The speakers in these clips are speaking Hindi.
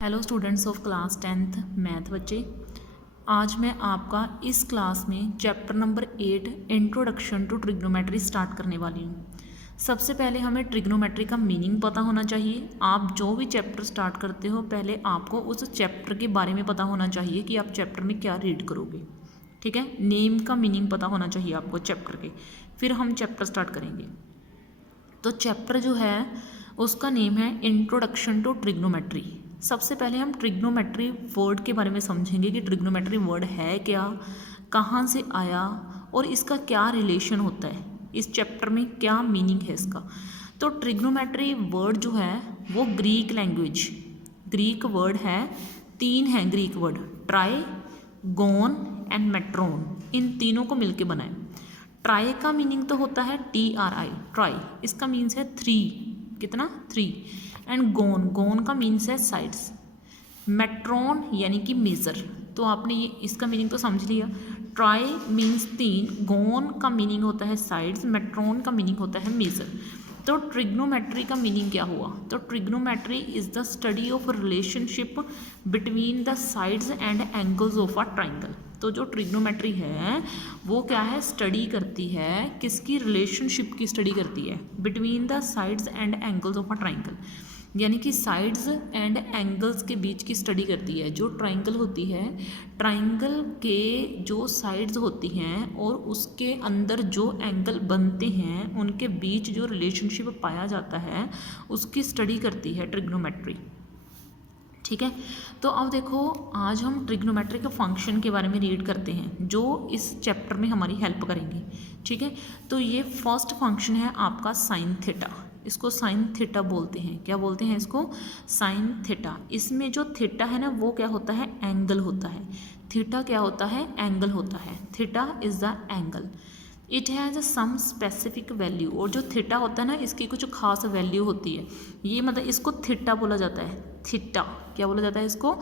Hello students of class 10th math बच्चे। आज मैं आपका इस क्लास में chapter number 8 introduction to trigonometry start करने वाली हूँ। सबसे पहले हमें ट्रिग्नोमेट्री का मीनिंग पता होना चाहिए। आप जो भी चैप्टर स्टार्ट करते हो पहले आपको उस चैप्टर के बारे में पता होना चाहिए कि आप चैप्टर में क्या रीड करोगे। ठीक है, नेम का मीनिंग पता होना चाहिए आपको चैप्टर के, फिर हम चैप्टर स्टार्ट करेंगे। तो चैप्टर जो है उसका नेम है इंट्रोडक्शन टू ट्रिग्नोमेट्री। सबसे पहले हम ट्रिग्नोमेट्री वर्ड के बारे में समझेंगे कि ट्रिग्नोमेट्री वर्ड है क्या, कहाँ से आया और इसका क्या रिलेशन होता है, इस चैप्टर में क्या मीनिंग है इसका। तो ट्रिग्नोमेट्री वर्ड जो है वो ग्रीक लैंग्वेज, ग्रीक वर्ड है, तीन हैं Greek word, tri, gon and metron, इन तीनों को मिलके बनाए। ट्राई का मीनिंग तो होता है TRI, ट्राई, इसका मीन्स है 3, कितना 3। एंड गोन, गोन का मीन्स है साइड्स। मेट्रोन यानी कि मेज़र, तो आपने ये इसका मीनिंग तो समझ लिया। ट्राई मीन्स 3, गोन का मीनिंग होता है साइड्स, मेट्रोन का मीनिंग होता है मेज़र। तो ट्रिग्नोमेट्री का मीनिंग क्या हुआ? तो trigonometry is the study of relationship between the sides and angles of a triangle. तो जो ट्रिग्नोमेट्री है वो क्या है, स्टडी करती है किसकी, रिलेशनशिप की स्टडी करती है between the sides and angles of a triangle, यानी कि साइड्स एंड एंगल्स के बीच की स्टडी करती है। जो ट्राइंगल होती है, ट्राइंगल के जो साइड्स होती हैं और उसके अंदर जो एंगल बनते हैं उनके बीच जो रिलेशनशिप पाया जाता है उसकी स्टडी करती है ट्रिग्नोमेट्री। ठीक है, तो अब देखो आज हम ट्रिग्नोमेट्री के फंक्शन के बारे में रीड करते हैं जो इस चैप्टर में हमारी हेल्प करेंगे। ठीक है, तो ये फर्स्ट फंक्शन है आपका साइन थीटा, इसको साइन थीटा बोलते हैं। क्या बोलते हैं इसको? Sine theta. इसमें जो थीटा है ना वो क्या होता है, एंगल होता है। थीटा क्या होता है, एंगल होता है। Theta is the angle, it has some specific value. और जो थीटा होता है ना इसकी कुछ खास वैल्यू होती है, ये मतलब इसको थीटा बोला जाता है। थीटा क्या बोला जाता है इसको?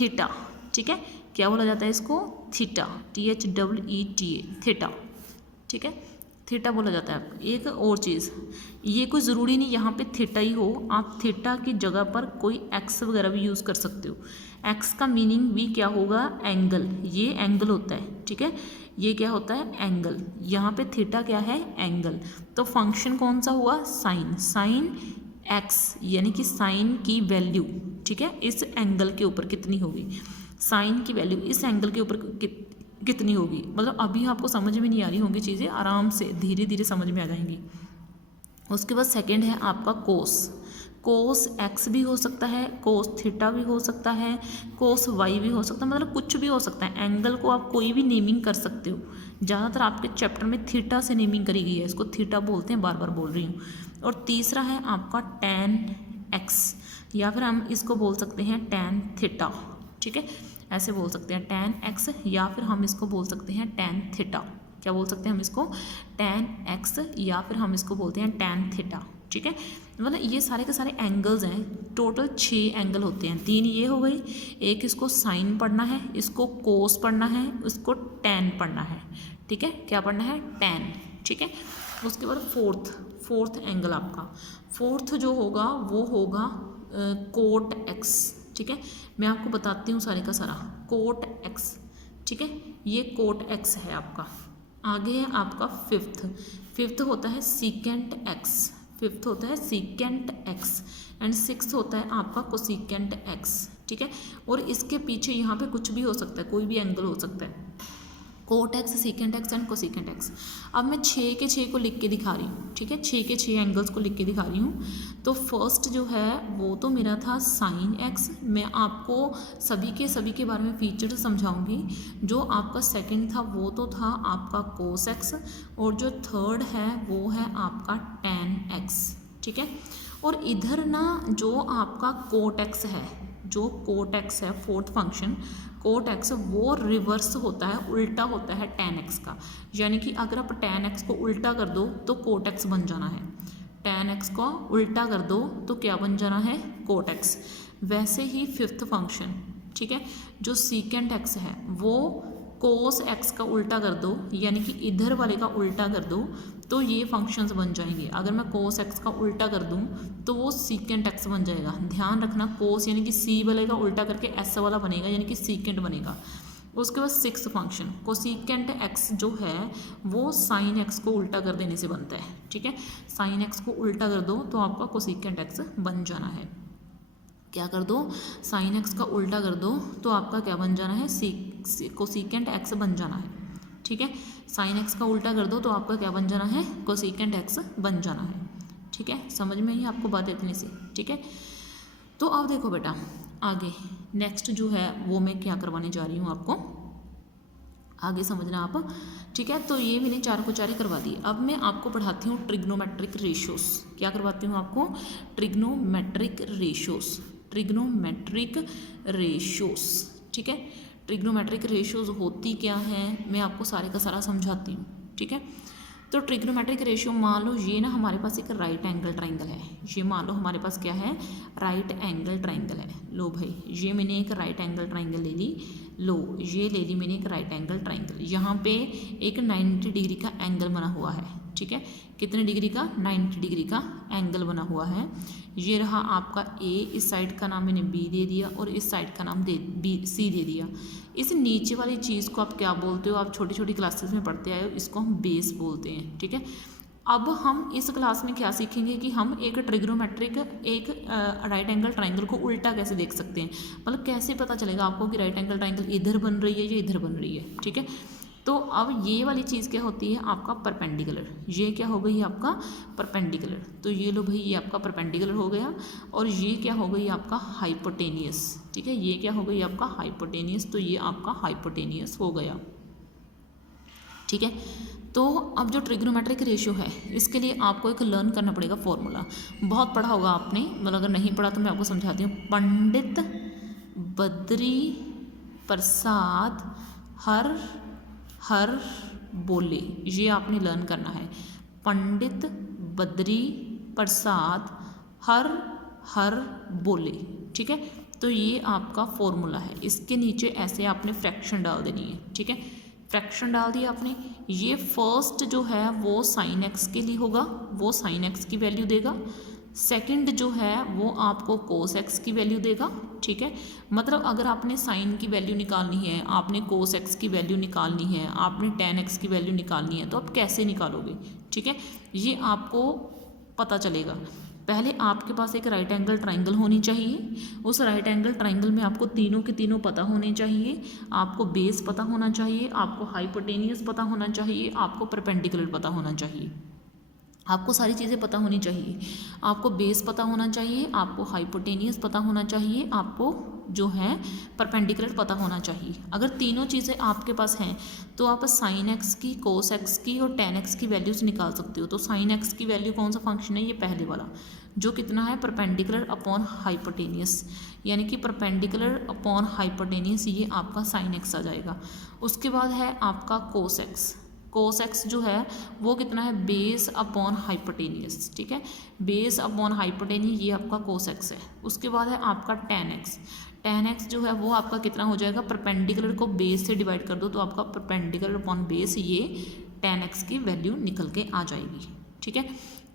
थीटा। ठीक है, क्या बोला जाता है इसको? Theta, THEETA, theta. ठीक है, थीटा बोला जाता है। एक और चीज़, ये कोई ज़रूरी नहीं यहाँ पे थीटा ही हो, आप थीटा की जगह पर कोई एक्स वगैरह भी यूज़ कर सकते हो। एक्स का मीनिंग भी क्या होगा, एंगल, ये एंगल होता है। ठीक है, ये क्या होता है, एंगल। यहाँ पे थीटा क्या है, एंगल। तो फंक्शन कौन सा हुआ, साइन, साइन एक्स यानी कि साइन की वैल्यू, ठीक है, इस एंगल के ऊपर कितनी होगी, साइन की वैल्यू इस एंगल के ऊपर कितनी होगी। मतलब अभी आपको समझ में नहीं आ रही होंगी चीज़ें, आराम से धीरे धीरे समझ में आ जाएंगी। उसके बाद सेकंड है आपका कोस। कोस एक्स भी हो सकता है, कोस थीटा भी हो सकता है, कोस वाई भी हो सकता है, मतलब कुछ भी हो सकता है। एंगल को आप कोई भी नेमिंग कर सकते हो। ज़्यादातर आपके चैप्टर में थीटा से नेमिंग करी गई है, इसको थीटा बोलते हैं, बार बार बोल रही हूँ। और तीसरा है आपका टैन एक्स, या फिर हम इसको बोल सकते हैं टैन थीटा। ठीक है, ऐसे बोल सकते हैं टैन एक्स, या फिर हम इसको बोल सकते हैं टैन थीटा। क्या बोल सकते हैं हम इसको? टैन एक्स, या फिर हम इसको बोलते हैं टैन थीटा। ठीक है, मतलब ये सारे के सारे एंगल्स हैं। टोटल 6 एंगल होते हैं, 3 ये हो गई, एक इसको साइन पढ़ना है, इसको कोस पढ़ना है, इसको टैन पढ़ना है। ठीक है, क्या पढ़ना है, टैन। ठीक है, उसके बाद फोर्थ एंगल आपका, फोर्थ जो होगा वो होगा कोट एक्स। ठीक है, मैं आपको बताती हूँ सारे का सारा, कोट एक्स। ठीक है, ये कोट एक्स है आपका। आगे है आपका फिफ्थ होता है सीकेंट एक्स, फिफ्थ होता है सीकेंट एक्स, एंड सिक्स्थ होता है आपका कोसिकेंट एक्स। ठीक है, और इसके पीछे यहाँ पे कुछ भी हो सकता है, कोई भी एंगल हो सकता है, cot x, secant x and cosecant x. अब मैं 6 के 6 को लिख के दिखा रही हूँ। ठीक है, 6 के 6 एंगल्स को लिख के दिखा रही हूँ। तो फर्स्ट जो है वो तो मेरा था साइन एक्स, मैं आपको सभी के बारे में फीचर समझाऊंगी। जो आपका सेकंड था वो तो था आपका कोस एक्स, और जो थर्ड है वो है आपका टैन एक्स। ठीक है, और इधर ना जो आपका कोट एक्स है, जो कोट एक्स है फोर्थ फंक्शन, कोट एक्स वो रिवर्स होता है, उल्टा होता है टैन एक्स का। यानी कि अगर आप टैन एक्स को उल्टा कर दो तो कोट एक्स बन जाना है, टैन एक्स को उल्टा कर दो तो क्या बन जाना है, कोट एक्स। वैसे ही फिफ्थ फंक्शन, ठीक है, जो सीकेंट एक्स है वो कोस एक्स का उल्टा कर दो, यानी कि इधर वाले का उल्टा कर दो, तो ये फंक्शंस बन जाएंगे। अगर मैं कोस एक्स का उल्टा कर दूं तो वो सीकेंट एक्स बन जाएगा। ध्यान रखना, कोस यानी कि सी वाले का उल्टा करके एस वाला बनेगा, यानी कि सीकेंट बनेगा। उसके बाद सिक्स फंक्शन कोसिकेंट एक्स जो है वो साइन एक्स को उल्टा कर देने से बनता है। ठीक है, साइन एक्स को उल्टा कर दो तो आपका कोसिकेंट एक्स बन जाना है। क्या कर दो, साइन एक्स का उल्टा कर दो तो आपका क्या बन जाना है, कोसिकेंट एक्स बन जाना है। ठीक है, साइन एक्स का उल्टा कर दो तो आपका क्या बन जाना है, कोसिकेंट एक्स बन जाना है। ठीक है, समझ में ही आपको बात इतनी सी। ठीक है, तो अब देखो बेटा आगे नेक्स्ट जो है वो मैं क्या करवाने जा रही हूँ आपको, आगे समझना आप। ठीक है, तो ये मैंने चार को चार करवा दी। अब मैं आपको पढ़ाती हूँ ट्रिग्नोमेट्रिक रेशियोस। क्या करवाती हूँ आपको, ट्रिग्नोमेट्रिक रेशियोस, ट्रिग्नोमेट्रिक रेशियोस। ठीक है, ट्रिग्नोमेट्रिक रेशियोस होती क्या है मैं आपको सारे का सारा समझाती हूँ। ठीक है, तो ट्रिग्नोमेट्रिक रेशियो मान लो ये ना हमारे पास एक राइट एंगल ट्राइंगल है। ये मान लो हमारे पास क्या है, राइट एंगल ट्राइंगल है। लो भाई, ये मैंने एक राइट एंगल ट्राइंगल ले ली। लो, ये ले ली मैंने एक राइट एंगल ट्राइंगल। यहाँ पे एक 90 डिग्री का एंगल बना हुआ है। ठीक है, कितने डिग्री का, 90 डिग्री का एंगल बना हुआ है। ये रहा आपका ए, इस साइड का नाम मैंने बी दे दिया और इस साइड का नाम सी दे दिया। इस नीचे वाली चीज़ को आप क्या बोलते हो, आप छोटी छोटी क्लासेस में पढ़ते आए हो, इसको हम बेस बोलते हैं। ठीक है, अब हम इस क्लास में क्या सीखेंगे कि हम एक ट्रिग्नोमेट्रिक एक राइट एंगल ट्राइंगल को उल्टा कैसे देख सकते हैं, मतलब कैसे पता चलेगा आपको कि राइट एंगल ट्राइंगल इधर बन रही है या इधर बन रही है। ठीक है, तो अब ये वाली चीज़ क्या होती है आपका परपेंडिकुलर। ये क्या हो गई आपका परपेंडिकुलर। तो ये लो भाई, ये आपका परपेंडिकुलर हो गया और ये क्या हो गई आपका हाइपोटेनियस। ठीक है, ये क्या हो गई आपका हाइपोटेनियस। तो ये आपका हाइपोटेनियस हो गया। ठीक है, तो अब जो ट्रिग्नोमेट्रिक रेशियो है इसके लिए आपको एक लर्न करना पड़ेगा फॉर्मूला। बहुत पढ़ा होगा आपने, मतलब अगर नहीं पढ़ा तो मैं आपको समझाती हूँ। पंडित बद्री प्रसाद हर हर बोले, ये आपने लर्न करना है। पंडित बद्री प्रसाद हर हर बोले। ठीक है, तो ये आपका फॉर्मूला है। इसके नीचे ऐसे आपने फ्रैक्शन डाल देनी है। ठीक है, फ्रैक्शन डाल दिया आपने। ये फर्स्ट जो है वो साइन एक्स के लिए होगा, वो साइन एक्स की वैल्यू देगा। सेकंड जो है वो आपको कोस एक्स की वैल्यू देगा। ठीक है, मतलब अगर आपने साइन की वैल्यू निकालनी है, आपने कोस एक्स की वैल्यू निकालनी है, आपने टेन एक्स की वैल्यू निकालनी है, तो आप कैसे निकालोगे। ठीक है, ये आपको पता चलेगा। पहले आपके पास एक राइट एंगल ट्राइंगल होनी चाहिए। उस राइट एंगल ट्राइंगल में आपको तीनों के तीनों पता होने चाहिए। आपको बेस पता होना चाहिए, आपको हाइपोटेनियस पता होना चाहिए, आपको परपेंडिकुलर पता होना चाहिए। आपको सारी चीज़ें पता होनी चाहिए। आपको बेस पता होना चाहिए, आपको हाइपोटेनियस पता होना चाहिए, आपको जो है परपेंडिकुलर पता होना चाहिए। अगर तीनों चीज़ें आपके पास हैं तो आप साइन एक्स की, कोस एक्स की और टेन एक्स की वैल्यूज़ निकाल सकते हो। तो साइन एक्स की वैल्यू कौन सा फंक्शन है, ये पहले वाला जो कितना है, परपेंडिकुलर अपॉन हाइपोटेनियस, यानी कि परपेंडिकुलर अपॉन हाइपोटेनियस, ये आपका साइन एक्स आ जाएगा। उसके बाद है आपका कोस एक्स। कोस एक्स जो है वो कितना है, बेस अपॉन हाइपोटेनियस। ठीक है, बेस अपॉन हाइपोटेनियस, ये आपका कोस एक्स है। उसके बाद है आपका टेन एक्स। टेन एक्स जो है वो आपका कितना हो जाएगा, परपेंडिकुलर को बेस से डिवाइड कर दो तो आपका परपेंडिकुलर अपॉन बेस, ये टेन एक्स की वैल्यू निकल के आ जाएगी। ठीक है,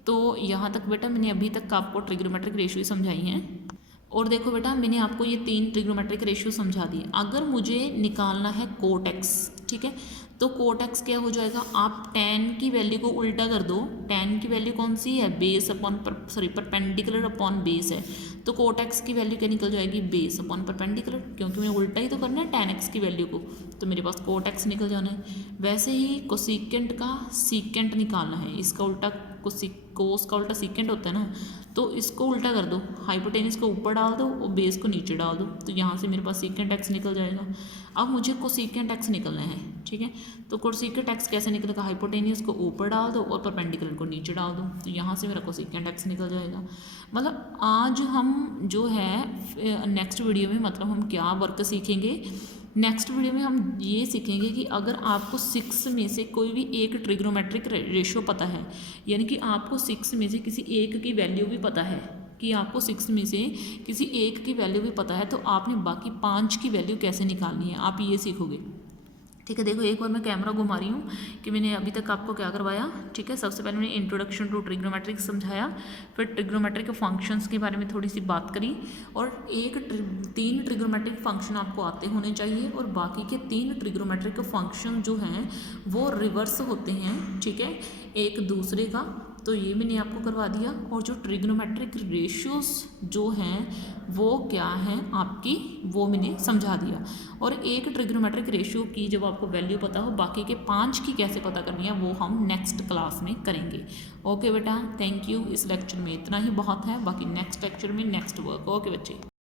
तो यहाँ तक बेटा मैंने अभी तक आपको ट्रिग्नोमेट्रिक रेशियो समझाई हैं। और देखो बेटा, मैंने आपको ये तीन ट्रिग्नोमेट्रिक रेशियो समझा दिए। अगर मुझे निकालना है कोट एक्स, ठीक है, तो कोट एक्स क्या हो जाएगा, आप टेन की वैल्यू को उल्टा कर दो। टेन की वैल्यू कौन सी है, base upon perpendicular upon base है, तो कोट एक्स की वैल्यू क्या निकल जाएगी, बेस अपॉन परपेंडिकुलर, क्योंकि मैंने उल्टा ही तो करना है टेन एक्स की वैल्यू को, तो मेरे पास कोट एक्स निकल जाना है। वैसे ही कोसिकेंट का सीकेंट निकालना है, इसका उल्टा कोस का उल्टा सीकेंट होता है ना, तो इसको उल्टा कर दो, हाइपोटेनियस को ऊपर डाल दो और बेस को नीचे डाल दो, तो यहाँ से मेरे पास सीकेंट एक्स निकल जाएगा। अब मुझे कोसिकेंट एक्स निकलना है। ठीक है, तो कोसिकेंट एक्स कैसे निकलेगा, हाइपोटेनियस को ऊपर डाल दो और परपेंडिकुलर को नीचे डाल दो, तो यहाँ से मेरा कोसिकेंट एक्स निकल जाएगा। मतलब आज हम जो है नेक्स्ट वीडियो में, मतलब हम क्या वर्क सीखेंगे, नेक्स्ट वीडियो में हम ये सीखेंगे कि अगर आपको 6 में से कोई भी एक ट्रिग्नोमेट्रिक रेशियो पता है, यानी कि आपको 6 में से किसी एक की वैल्यू भी पता है, कि आपको 6 में से किसी एक की वैल्यू भी पता है, तो आपने बाकी 5 की वैल्यू कैसे निकालनी है, आप ये सीखोगे। ठीक है। देखो एक बार मैं कैमरा घुमा रही हूँ कि मैंने अभी तक आपको क्या करवाया। ठीक है, सबसे पहले मैंने इंट्रोडक्शन टू ट्रिग्नोमेट्रिक समझाया, फिर ट्रिग्नोमेट्रिक फंक्शंस के बारे में थोड़ी सी बात करी, और 3 ट्रिग्नोमेट्रिक फंक्शन आपको आते होने चाहिए, और बाकी के 3 ट्रिग्नोमेट्रिक फंक्शन जो हैं वो रिवर्स होते हैं, ठीक है, एक दूसरे का। तो ये मैंने आपको करवा दिया। और जो ट्रिग्नोमेट्रिक रेशियोज जो हैं वो क्या हैं आपकी, वो मैंने समझा दिया। और एक ट्रिग्नोमेट्रिक रेशियो की जब आपको वैल्यू पता हो, बाकी के 5 की कैसे पता करनी है वो हम नेक्स्ट क्लास में करेंगे। ओके बेटा, थैंक यू। इस लेक्चर में इतना ही बहुत है, बाकी नेक्स्ट लेक्चर में नेक्स्ट वर्क। ओके बच्चे।